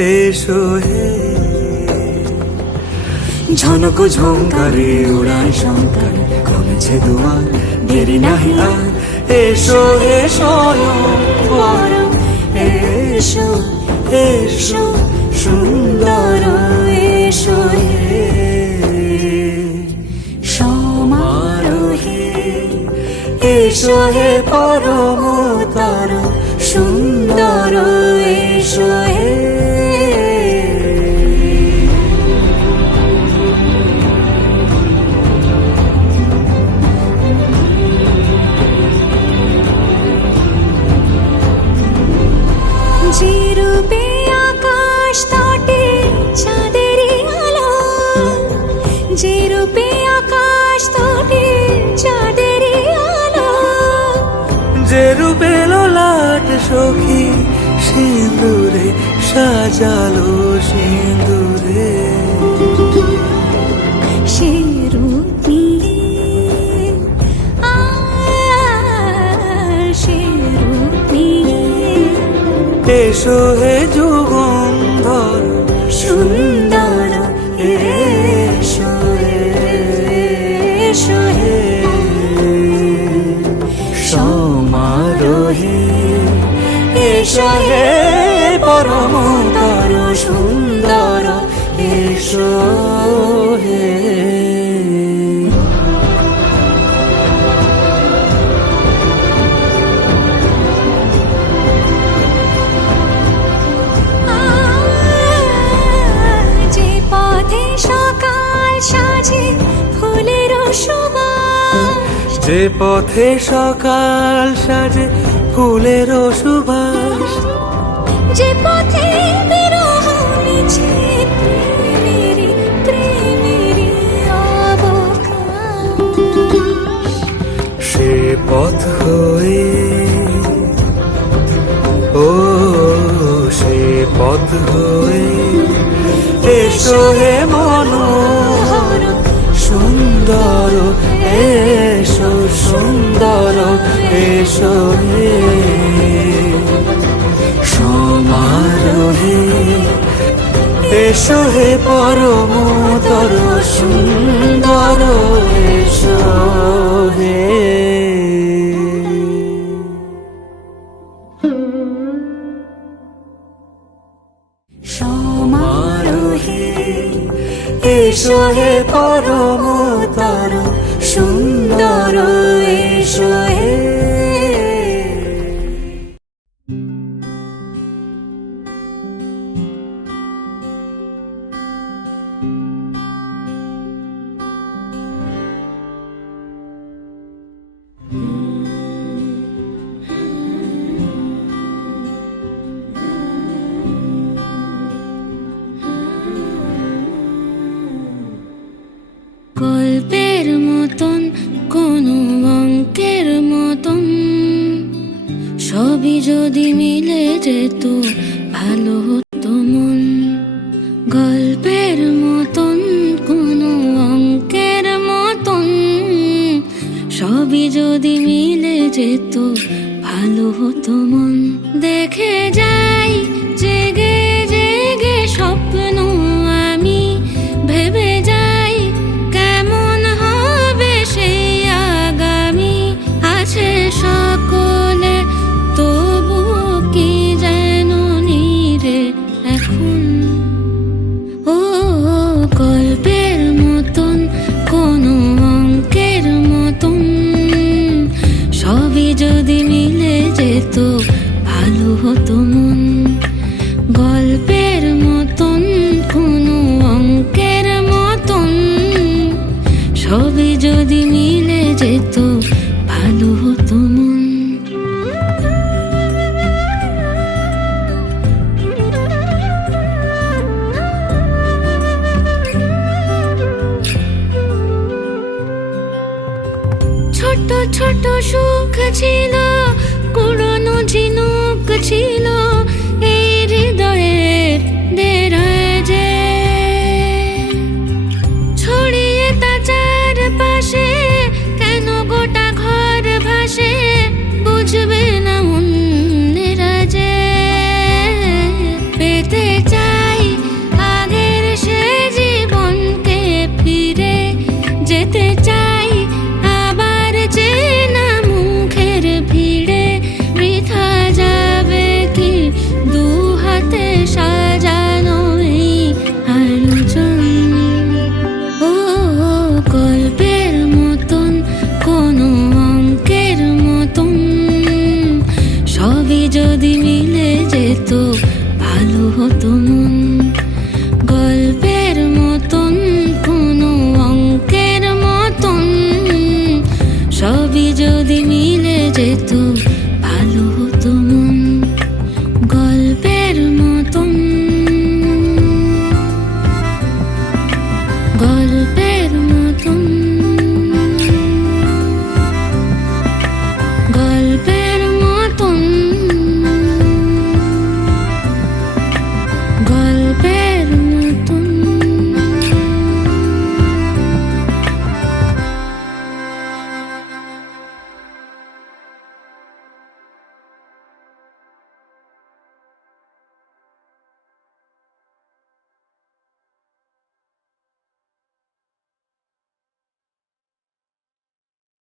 এসো হে। ঝনক ঝঙ্কারে উড়ায় শঙ্কারে কমেছে দুয়ার, দেরি নাহি আর। এসো এসো পরম, এসো এসো সুন্দর, এসো হে সমারোহে। এসো হে পরমতর সুন্দর, এসো হে। যে রূপে আকাশ তটে চাঁদেরই আলো, যে রূপে আকাশ তটে চাঁদেরই আলো, যে রূপে ললাট সখী সিঁদুরে সাজালো সিঁদুরে। সে রূপ নিয়ে, সে রূপ নিয়ে এসো হে যুগন্ধর সুন্দর, এসো এসো হে সমারোহে। এসো হে পরমতর সুন্দর, এসো হে। যে পথে সকাল সাজে ফুলের সুবাস, যে পথে বিরহ মিছে প্রেমেরই প্রেমেরই অবকাশ, সে পথ হয়ে ও সে পথ হয়ে এসো হে মনোহর সুন্দর, এসো সুন্দর, এসো হে সমারোহে। এসো হে পরমতর সুন্দর, এসো হে। সমারোহে এসো হে পরমতর সুন্দর, এসো হে। গল্পের মতন কোনো অঙ্কের মতন সবই যদি মিলে যেত ভালো হতো মন। গল্পের মতন কোনো অঙ্কের মতন সবই যদি মিলে যেত ভালো হতো মন। দেখে যাই জেগে জেগে স্বপ্ন আমি, ভেবে যাই কেমন হবে সেই আগামী। আছে সকলে তবুও কি যেন নীরে এখন। ও গল্পের মতন কোনো অঙ্কের মতন সবই যদি মিলে যেত ভালো হতো মন। গল্পের মতন কোনো অঙ্কের মতন সবই যদি মিলে যেত ভালো হতো মন। ছোট ছোট সুখ ছিল, কুড়নো ঝিনুক ছিল এই হৃদয়ের দেরাজে। ছড়িয়ে তা চারপাশে কেন গোটা ঘর ভাসে, বুঝবে না মনেরা যে পেতে চায় হতো মন। গল্পের মতন কোনো অঙ্কের মতন সবই যদি মিলে যেত ভালো হতো মন। গল্পের মতন, গল্পের মতন।